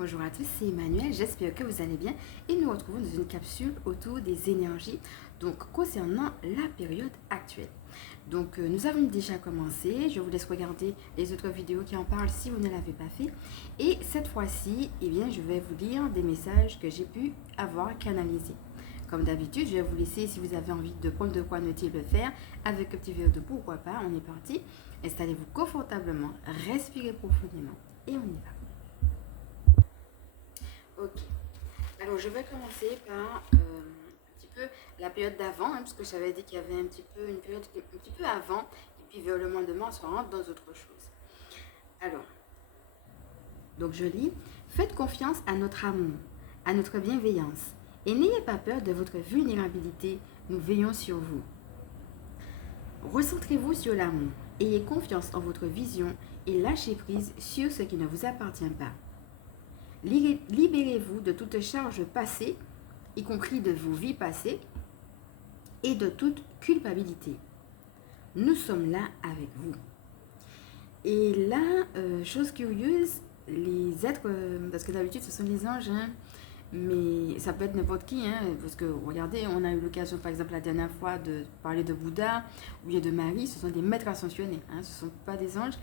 Bonjour à tous, c'est Emmanuel, j'espère que vous allez bien et nous retrouvons dans une capsule autour des énergies, donc concernant la période actuelle. Donc nous avons déjà commencé, je vous laisse regarder les autres vidéos qui en parlent si vous ne l'avez pas fait. Et cette fois-ci, eh bien, je vais vous lire des messages que j'ai pu avoir canalisés. Comme d'habitude, je vais vous laisser, si vous avez envie de prendre de quoi noter, le faire avec un petit verre de pourquoi pas, on est parti. Installez-vous confortablement, respirez profondément et on y va. Ok, alors je vais commencer par un petit peu la période d'avant, parce que j'avais dit qu'il y avait un petit peu une période un petit peu avant, et puis vers le mois de mars, on rentre dans autre chose. Alors, donc je lis, faites confiance à notre amour, à notre bienveillance, et n'ayez pas peur de votre vulnérabilité, nous veillons sur vous. Recentrez-vous sur l'amour, ayez confiance en votre vision et lâchez prise sur ce qui ne vous appartient pas. Libérez-vous de toute charge passée, y compris de vos vies passées, et de toute culpabilité. Nous sommes là avec vous. Et là, chose curieuse, les êtres, parce que d'habitude ce sont les anges, hein, mais ça peut être n'importe qui, hein, parce que regardez, on a eu l'occasion par exemple la dernière fois de parler de Bouddha ou bien de Marie, ce sont des maîtres ascensionnés, hein, ce ne sont pas des anges.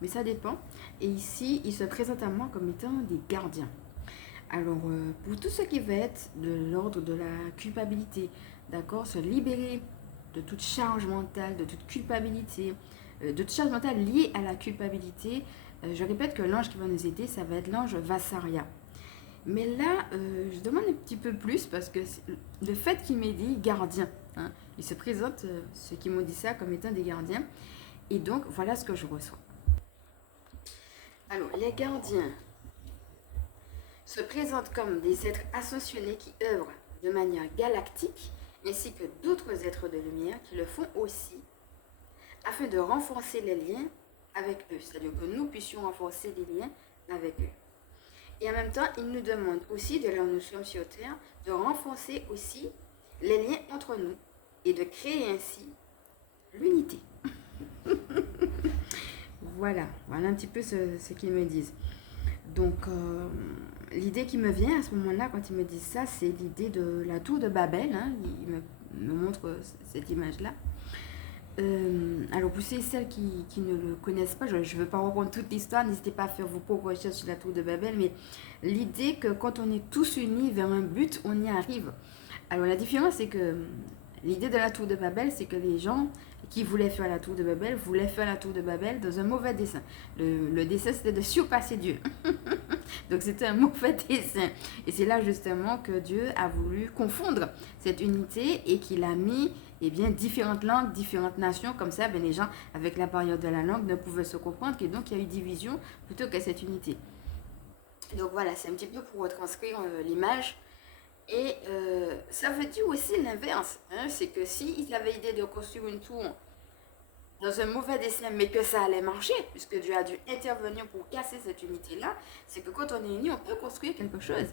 Mais ça dépend. Et ici, il se présente à moi comme étant des gardiens. Alors, pour tout ce qui va être de l'ordre de la culpabilité, d'accord, se libérer de toute charge mentale, de toute culpabilité, de toute charge mentale liée à la culpabilité, je répète que l'ange qui va nous aider, ça va être l'ange Vassaria. Mais là, je demande un petit peu plus parce que le fait qu'il m'ait dit gardien, hein, il se présente, ceux qui m'ont dit ça, comme étant des gardiens. Et donc, voilà ce que je reçois. Alors, les gardiens se présentent comme des êtres ascensionnés qui œuvrent de manière galactique, ainsi que d'autres êtres de lumière qui le font aussi, afin de renforcer les liens avec eux, c'est-à-dire que nous puissions renforcer les liens avec eux. Et en même temps, ils nous demandent aussi, de là où nous sommes sur Terre, de renforcer aussi les liens entre nous et de créer ainsi l'unité. Voilà un petit peu ce qu'ils me disent. Donc, l'idée qui me vient à ce moment-là, quand ils me disent ça, c'est l'idée de la tour de Babel. Hein, ils me montrent cette image-là. Alors, pour celles qui ne le connaissent pas, je ne veux pas reprendre toute l'histoire, n'hésitez pas à faire vos propres recherches sur la tour de Babel, mais l'idée que quand on est tous unis vers un but, on y arrive. Alors, la différence, c'est que l'idée de la tour de Babel, c'est que les gens qui voulaient faire la tour de Babel voulaient faire la tour de Babel dans un mauvais dessein. Le dessein, c'était de surpasser Dieu. Donc, c'était un mauvais dessein. Et c'est là, justement, que Dieu a voulu confondre cette unité et qu'il a mis différentes langues, différentes nations. Comme ça, les gens, avec la barrière de la langue, ne pouvaient se comprendre. Et donc, il y a eu division plutôt que cette unité. Donc, voilà, c'est un petit peu pour retranscrire l'image. Et ça veut dire aussi l'inverse, hein, c'est que s'ils avaient l'idée de construire une tour dans un mauvais dessin, mais que ça allait marcher, puisque Dieu a dû intervenir pour casser cette unité-là, c'est que quand on est unis, on peut construire quelque chose.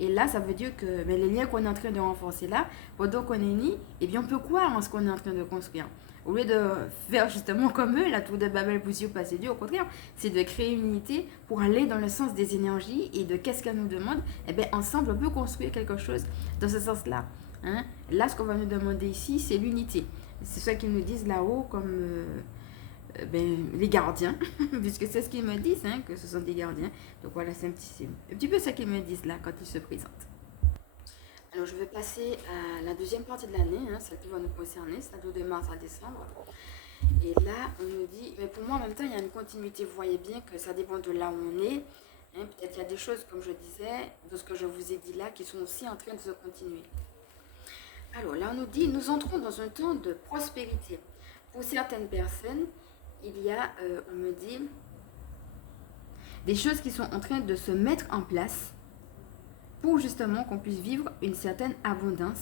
Et là, ça veut dire que les liens qu'on est en train de renforcer là, pendant qu'on est unis, eh bien, on peut croire en ce qu'on est en train de construire. Au lieu de faire justement comme eux, la tour de Babel pour surpasser Dieu, au contraire, c'est de créer une unité pour aller dans le sens des énergies et de qu'est-ce qu'elle nous demande. Eh bien, ensemble, on peut construire quelque chose dans ce sens-là. Hein? Là, ce qu'on va nous demander ici, c'est l'unité. C'est ça qu'ils nous disent là-haut comme les gardiens, puisque c'est ce qu'ils me disent, hein, que ce sont des gardiens. Donc voilà, c'est un petit peu ça qu'ils me disent là quand ils se présentent. Alors, je vais passer à la deuxième partie de l'année, hein, celle qui va nous concerner, c'est-à-dire de mars à décembre. Et là, on nous dit, mais pour moi, en même temps, il y a une continuité. Vous voyez bien que ça dépend de là où on est. Hein, peut-être qu'il y a des choses, comme je disais, de ce que je vous ai dit là, qui sont aussi en train de se continuer. Alors, là, on nous dit, nous entrons dans un temps de prospérité. Pour certaines personnes, il y a, on me dit, des choses qui sont en train de se mettre en place pour justement qu'on puisse vivre une certaine abondance.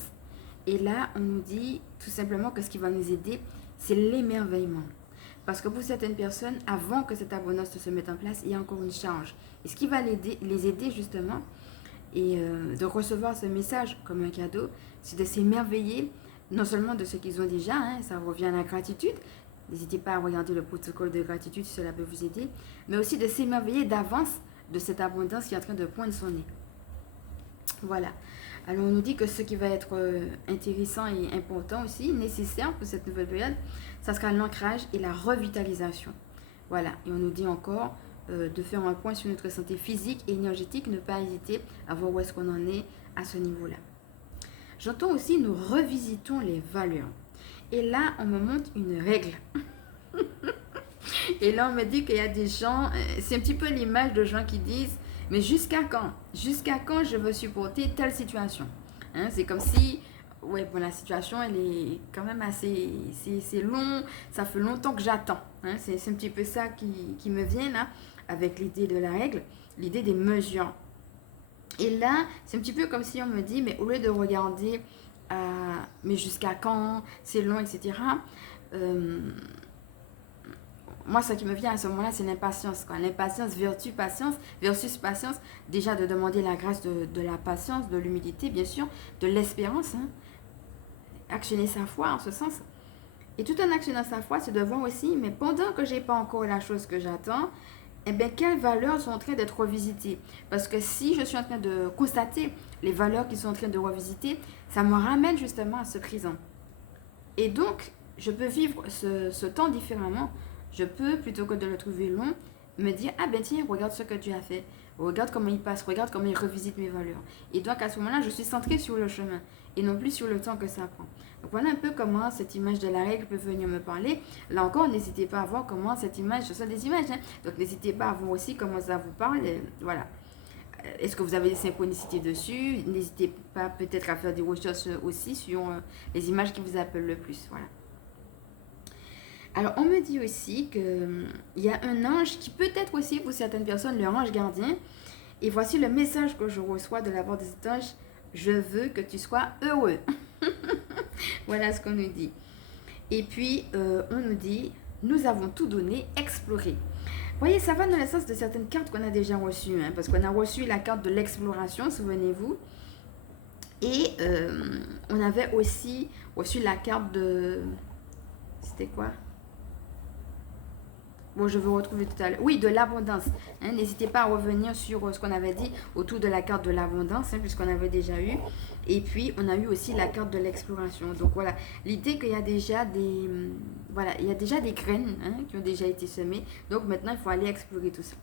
Et là, on nous dit tout simplement que ce qui va nous aider, c'est l'émerveillement. Parce que pour certaines personnes, avant que cette abondance se mette en place, il y a encore une charge. Et ce qui va les aider justement, et de recevoir ce message comme un cadeau, c'est de s'émerveiller, non seulement de ce qu'ils ont déjà, hein, ça revient à la gratitude. N'hésitez pas à regarder le protocole de gratitude si cela peut vous aider, mais aussi de s'émerveiller d'avance de cette abondance qui est en train de poindre son nez. Voilà. Alors, on nous dit que ce qui va être intéressant et important aussi, nécessaire pour cette nouvelle période, ça sera l'ancrage et la revitalisation. Voilà. Et on nous dit encore de faire un point sur notre santé physique et énergétique, ne pas hésiter à voir où est-ce qu'on en est à ce niveau-là. J'entends aussi, nous revisitons les valeurs. Et là, on me montre une règle. Et là, on me dit qu'il y a des gens, c'est un petit peu l'image de gens qui disent, mais jusqu'à quand? Jusqu'à quand je veux supporter telle situation? Hein, c'est comme si, ouais, bon, la situation, elle est quand même assez, c'est long, ça fait longtemps que j'attends. Hein, c'est un petit peu ça qui me vient là, avec l'idée de la règle, l'idée des mesures. Et là, c'est un petit peu comme si on me dit, mais au lieu de regarder, mais jusqu'à quand, c'est long, etc., moi, ce qui me vient à ce moment-là, c'est l'impatience. L'impatience versus patience. Déjà, de demander la grâce de la patience, de l'humilité, bien sûr, de l'espérance. Hein. Actionner sa foi en ce sens. Et tout en actionnant sa foi, c'est de voir aussi, mais pendant que je n'ai pas encore la chose que j'attends, eh bien, quelles valeurs sont en train d'être revisitées? Parce que si je suis en train de constater les valeurs qui sont en train de revisiter, ça me ramène justement à ce présent. Et donc, je peux vivre ce temps différemment. Je peux, plutôt que de le trouver long, me dire, ah ben tiens, regarde ce que tu as fait. Regarde comment il passe, regarde comment il revisite mes valeurs. Et donc, à ce moment-là, je suis centrée sur le chemin et non plus sur le temps que ça prend. Donc, voilà un peu comment cette image de la règle peut venir me parler. Là encore, n'hésitez pas à voir comment cette image, ce sont des images. Hein. Donc, n'hésitez pas à voir aussi comment ça vous parle. Et voilà. Est-ce que vous avez des synchronicités dessus? N'hésitez pas peut-être à faire des recherches aussi sur les images qui vous appellent le plus. Voilà. Alors, on me dit aussi qu'il y a un ange qui peut être aussi pour certaines personnes le ange gardien. Et voici le message que je reçois de la part de cet ange. Je veux que tu sois heureux. Voilà ce qu'on nous dit. Et puis, on nous dit, nous avons tout donné, exploré. Vous voyez, ça va dans le sens de certaines cartes qu'on a déjà reçues. Hein, parce qu'on a reçu la carte de l'exploration, souvenez-vous. Et on avait aussi reçu la carte de... C'était quoi? Bon, je vais retrouver tout à l'heure. Oui, de l'abondance. Hein, n'hésitez pas à revenir sur ce qu'on avait dit autour de la carte de l'abondance, hein, puisqu'on avait déjà eu. Et puis, on a eu aussi la carte de l'exploration. Donc, voilà. L'idée qu'il y a déjà des... Voilà, il y a déjà des graines hein, qui ont déjà été semées. Donc, maintenant, il faut aller explorer tout ça.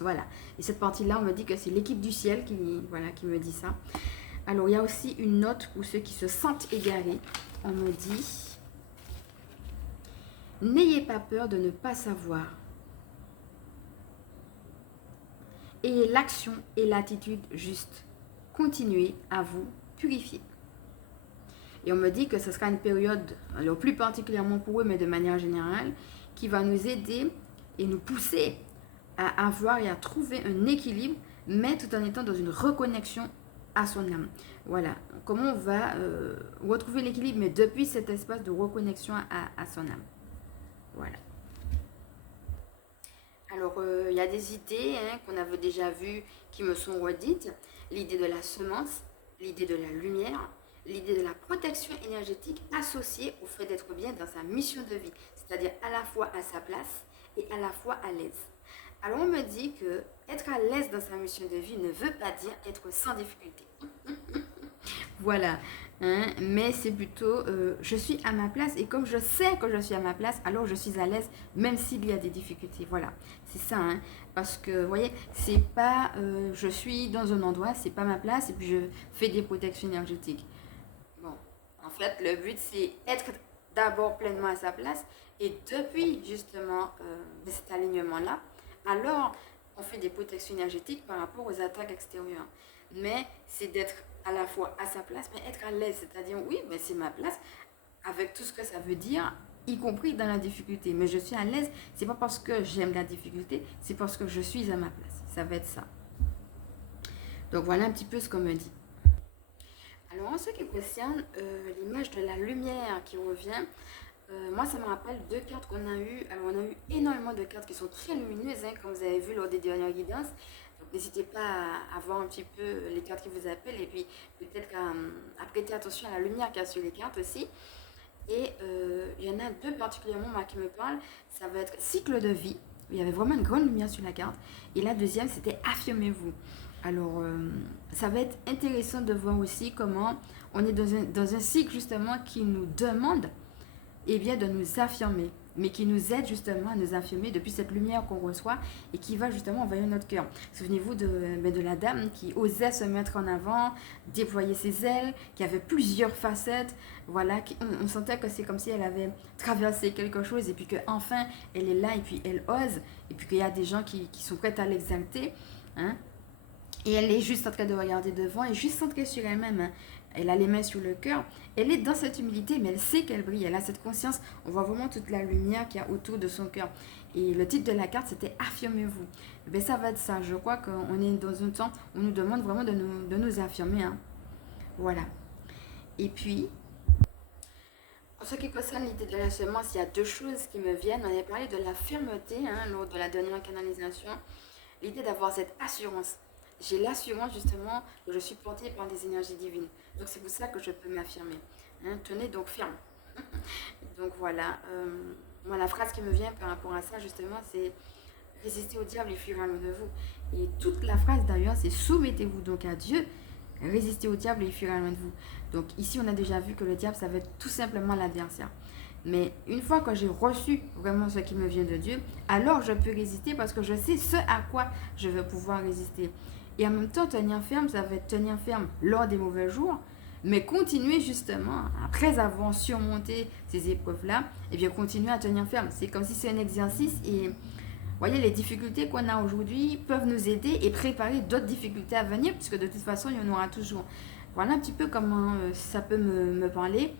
Voilà. Et cette partie-là, on me dit que c'est l'équipe du ciel qui me dit ça. Alors, il y a aussi une note pour ceux qui se sentent égarés. On me dit... N'ayez pas peur de ne pas savoir. Ayez l'action et l'attitude juste. Continuez à vous purifier. Et on me dit que ce sera une période, alors plus particulièrement pour eux, mais de manière générale, qui va nous aider et nous pousser à avoir et à trouver un équilibre, mais tout en étant dans une reconnexion à son âme. Voilà, comment on va retrouver l'équilibre, mais depuis cet espace de reconnexion à son âme. Voilà. Alors, il y a des idées hein, qu'on avait déjà vues qui me sont redites. L'idée de la semence, l'idée de la lumière, l'idée de la protection énergétique associée au fait d'être bien dans sa mission de vie, c'est-à-dire à la fois à sa place et à la fois à l'aise. Alors, on me dit que être à l'aise dans sa mission de vie ne veut pas dire être sans difficulté. Voilà. Hein, mais c'est plutôt je suis à ma place et comme je sais que je suis à ma place, alors je suis à l'aise même s'il y a des difficultés. Voilà, c'est ça. Hein, parce que vous voyez, c'est pas je suis dans un endroit, c'est pas ma place et puis je fais des protections énergétiques. Bon, en fait, le but c'est être d'abord pleinement à sa place et depuis justement cet alignement-là, alors on fait des protections énergétiques par rapport aux attaques extérieures. Mais c'est d'être à la fois à sa place, mais être à l'aise, c'est-à-dire oui, mais c'est ma place, avec tout ce que ça veut dire, y compris dans la difficulté. Mais je suis à l'aise, c'est pas parce que j'aime la difficulté, c'est parce que je suis à ma place. Ça va être ça. Donc voilà un petit peu ce qu'on me dit. Alors en ce qui concerne l'image de la lumière qui revient, moi ça me rappelle deux cartes qu'on a eues. Alors on a eu énormément de cartes qui sont très lumineuses, hein, comme vous avez vu lors des dernières guidances. N'hésitez pas à voir un petit peu les cartes qui vous appellent et puis peut-être à prêter attention à la lumière qu'il y a sur les cartes aussi. Et il y en a deux particulièrement moi, qui me parlent. Ça va être cycle de vie. Il y avait vraiment une grande lumière sur la carte. Et la deuxième, c'était affirmez-vous. Alors, ça va être intéressant de voir aussi comment on est dans un cycle justement qui nous demande eh bien, de nous affirmer, mais qui nous aide justement à nous affirmer depuis cette lumière qu'on reçoit et qui va justement envahir notre cœur. Souvenez-vous de la dame qui osait se mettre en avant, déployer ses ailes, qui avait plusieurs facettes. Voilà, on sentait que c'est comme si elle avait traversé quelque chose et puis qu'enfin elle est là et puis elle ose et puis qu'il y a des gens qui sont prêts à l'exalter. Hein? Et elle est juste en train de regarder devant et juste centrée sur elle-même. Hein. Elle a les mains sur le cœur. Elle est dans cette humilité, mais elle sait qu'elle brille. Elle a cette conscience. On voit vraiment toute la lumière qu'il y a autour de son cœur. Et le titre de la carte, c'était affirmez-vous. Ben, ça va être ça. Je crois qu'on est dans un temps où on nous demande vraiment de nous affirmer. Hein. Voilà. Et puis, en ce qui concerne l'idée de la semence, il y a deux choses qui me viennent. On a parlé de la fermeté hein, lors de la dernière canalisation. L'idée d'avoir cette assurance. J'ai l'assurance justement que je suis portée par des énergies divines. Donc c'est pour ça que je peux m'affirmer. Hein, tenez donc ferme. Donc voilà. Moi la phrase qui me vient par rapport à ça justement c'est résistez au diable, il fuira loin de vous. Et toute la phrase d'ailleurs c'est soumettez-vous donc à Dieu, résistez au diable et il fuira loin de vous. Donc ici on a déjà vu que le diable ça va être tout simplement l'adversaire. Mais une fois que j'ai reçu vraiment ce qui me vient de Dieu, alors je peux résister parce que je sais ce à quoi je vais pouvoir résister. Et en même temps, tenir ferme, ça va être tenir ferme lors des mauvais jours, mais continuer justement, après avoir surmonté ces épreuves-là, et bien continuer à tenir ferme. C'est comme si c'est un exercice et vous voyez, les difficultés qu'on a aujourd'hui peuvent nous aider et préparer d'autres difficultés à venir, puisque de toute façon, il y en aura toujours. Voilà un petit peu comment ça peut me parler.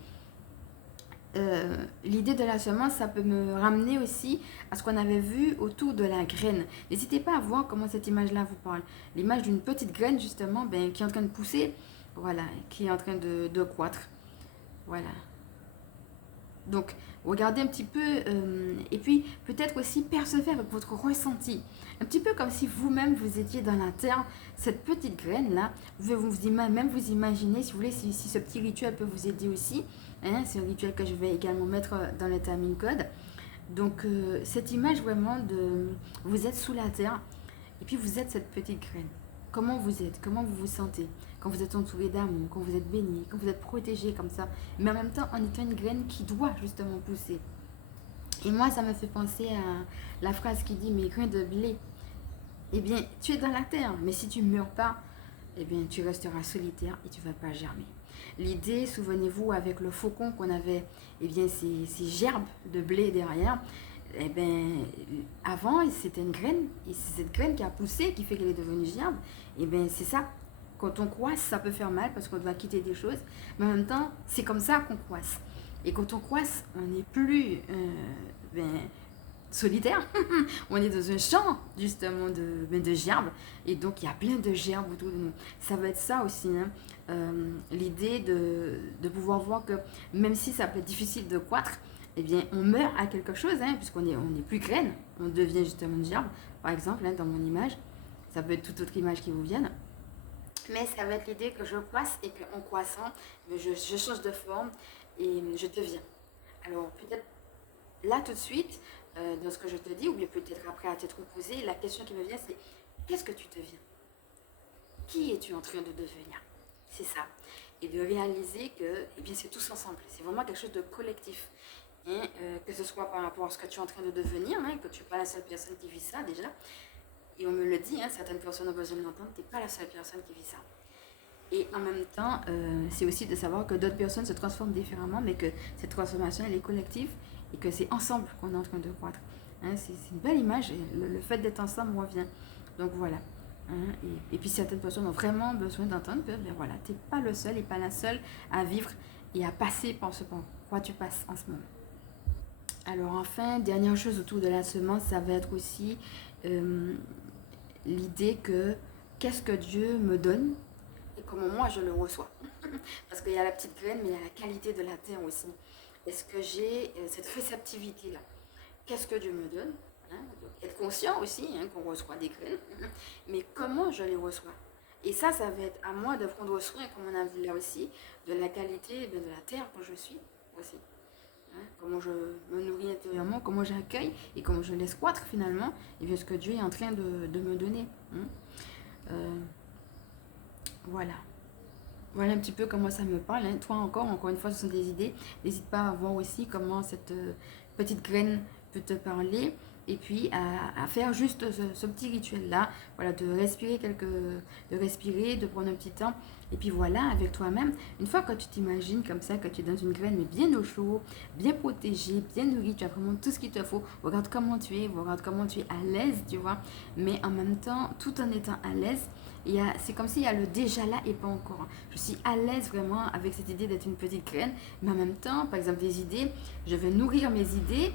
L'idée de la semence, ça peut me ramener aussi à ce qu'on avait vu autour de la graine. N'hésitez pas à voir comment cette image-là vous parle. L'image d'une petite graine, justement, ben, qui est en train de pousser, voilà, qui est en train de croître. Voilà. Donc, regardez un petit peu, et puis peut-être aussi percevez avec votre ressenti. Un petit peu comme si vous-même vous étiez dans la terre, cette petite graine-là, vous pouvez même vous imaginer, si vous voulez, si ce petit rituel peut vous aider aussi. Hein, c'est un rituel que je vais également mettre dans le timing code. Donc, cette image vraiment de vous êtes sous la terre, et puis vous êtes cette petite graine. Comment vous êtes, comment vous vous sentez quand vous êtes entouré d'amour, quand vous êtes béni, quand vous êtes protégé comme ça, mais en même temps en étant une graine qui doit justement pousser. Et moi, ça me fait penser à la phrase qui dit mes grains de blé. Eh bien, tu es dans la terre, mais si tu ne meurs pas, eh bien, tu resteras solitaire et tu ne vas pas germer. L'idée, souvenez-vous, avec le faucon qu'on avait, eh bien, ces gerbes de blé derrière, eh bien, avant, c'était une graine, et c'est cette graine qui a poussé, qui fait qu'elle est devenue gerbe. Eh bien, c'est ça. Quand on croise, ça peut faire mal parce qu'on doit quitter des choses, mais en même temps, c'est comme ça qu'on croise. Et quand on croise, on n'est plus ben, solitaire, on est dans un champ justement de gerbes, et donc il y a plein de gerbes autour de nous. Ça va être ça aussi, hein, l'idée de pouvoir voir que même si ça peut être difficile de croître, eh bien on meurt à quelque chose, hein, puisqu'on n'est plus graine, on devient justement une gerbe, par exemple, hein, dans mon image, ça peut être toute autre image qui vous vienne. Mais ça va être l'idée que je croisse et qu'en croissant, je change de forme et je deviens. Alors peut-être là tout de suite, dans ce que je te dis, ou bien peut-être après à t'être posé, la question qui me vient c'est qu'est-ce que tu deviens? Qui es-tu en train de devenir? C'est ça. Et de réaliser que eh bien, c'est tous ensemble. C'est vraiment quelque chose de collectif. Hein, que ce soit par rapport à ce que tu es en train de devenir, hein, que tu n'es pas la seule personne qui vit ça déjà. Et on me le dit, hein, certaines personnes ont besoin de l'entendre, tu n'es pas la seule personne qui vit ça. Et en même temps, c'est aussi de savoir que d'autres personnes se transforment différemment, mais que cette transformation, elle est collective et que c'est ensemble qu'on est en train de croître. Hein, c'est une belle image et le fait d'être ensemble revient. Donc voilà. Hein, et puis certaines personnes ont vraiment besoin d'entendre que ben voilà, tu n'es pas le seul et pas la seule à vivre et à passer par ce par quoi tu passes en ce moment. Alors enfin, dernière chose autour de la semence, ça va être aussi l'idée que qu'est-ce que Dieu me donne et comment moi je le reçois. Parce qu'il y a la petite graine, mais il y a la qualité de la terre aussi. Est-ce que j'ai cette réceptivité-là? Qu'est-ce que Dieu me donne, hein? Être conscient aussi, hein, qu'on reçoit des graines, mais comment je les reçois? Et ça va être à moi de prendre soin, comme on a vu là aussi, de la qualité de la terre que je suis aussi. hein, comment je me nourris intérieurement, comment j'accueille et comment je laisse croître finalement, et bien ce que Dieu est en train de me donner. Hein. Euh, voilà. Voilà un petit peu comment ça me parle. Hein. Toi encore une fois, ce sont des idées. N'hésite pas à voir aussi comment cette petite graine peut te parler. Et puis à faire juste ce petit rituel-là. Voilà, de respirer, de prendre un petit temps. Et puis voilà, avec toi-même, une fois que tu t'imagines comme ça, que tu es dans une graine, mais bien au chaud, bien protégée, bien nourrie, tu as vraiment tout ce qu'il te faut. Regarde comment tu es, regarde comment tu es à l'aise, tu vois. Mais en même temps, tout en étant à l'aise, c'est comme s'il y a le déjà là et pas encore. Je suis à l'aise vraiment avec cette idée d'être une petite graine, mais en même temps, par exemple, des idées, je vais nourrir mes idées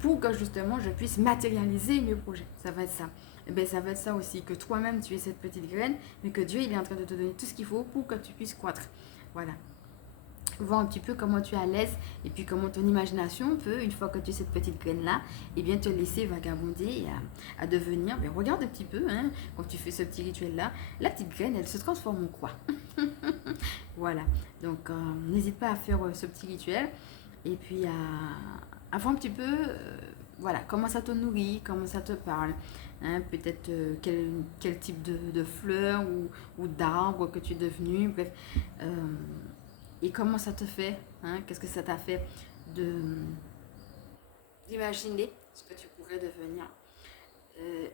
pour que justement je puisse matérialiser mes projets. Ça va être ça. Et bien, ça va être ça aussi, que toi-même tu es cette petite graine, mais que Dieu il est en train de te donner tout ce qu'il faut pour que tu puisses croître. Voilà. Voir un petit peu comment tu es à l'aise et puis comment ton imagination peut, une fois que tu es cette petite graine-là, et bien te laisser vagabonder et à devenir. Mais regarde un petit peu, hein, quand tu fais ce petit rituel-là, la petite graine, elle se transforme en quoi? Voilà. Donc, n'hésite pas à faire ce petit rituel et puis à voir un petit peu, voilà, comment ça te nourrit, comment ça te parle. Hein, peut-être quel type de fleurs ou d'arbres que tu es devenu. Bref. Et comment ça te fait, hein, qu'est-ce que ça t'a fait de d'imaginer ce que tu pourrais devenir.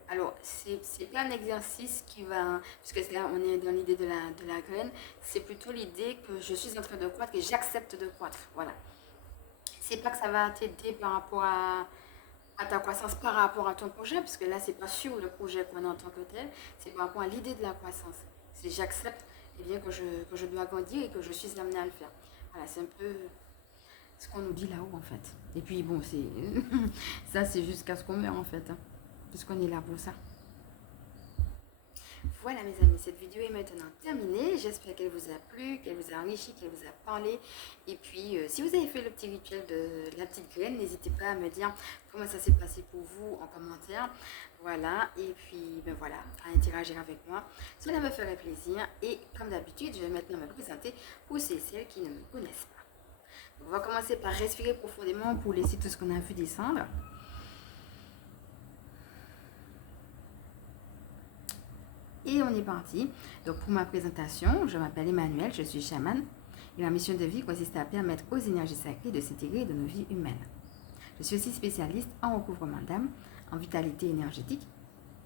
Alors, c'est pas un exercice qui va, parce que là, on est dans l'idée de la graine, c'est plutôt l'idée que je suis en train de croître et j'accepte de croître. Voilà. C'est pas que ça va t'aider par rapport à ta croissance, par rapport à ton projet, parce que là, c'est pas sur le projet qu'on a en tant que tel, c'est par rapport à l'idée de la croissance. C'est j'accepte eh bien, que je dois grandir et que je suis amenée à le faire. Voilà, c'est un peu ce qu'on nous dit là-haut en fait. Et puis bon, c'est ça c'est jusqu'à ce qu'on meure en fait. Hein, parce qu'on est là pour ça. Voilà mes amis, cette vidéo est maintenant terminée. J'espère qu'elle vous a plu, qu'elle vous a enrichi, qu'elle vous a parlé. Et puis si vous avez fait le petit rituel de la petite graine, n'hésitez pas à me dire comment ça s'est passé pour vous en commentaire. Voilà, et puis ben voilà, à interagir avec moi. Cela me ferait plaisir. Et comme d'habitude, je vais maintenant me présenter pour ceux et celles qui ne me connaissent pas. Donc, on va commencer par respirer profondément pour laisser tout ce qu'on a vu descendre. Et on est parti. Donc pour ma présentation, je m'appelle Emmanuel, je suis chamane. Et ma mission de vie consiste à permettre aux énergies sacrées de s'intégrer dans nos vies humaines. Je suis aussi spécialiste en recouvrement d'âme, en vitalité énergétique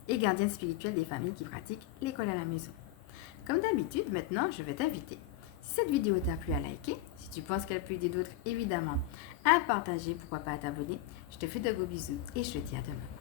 et gardienne spirituelle des familles qui pratiquent l'école à la maison. Comme d'habitude, maintenant, je vais t'inviter. Si cette vidéo t'a plu, à liker. Si tu penses qu'elle peut aider d'autres, évidemment, à partager, pourquoi pas à t'abonner. Je te fais de gros bisous et je te dis à demain.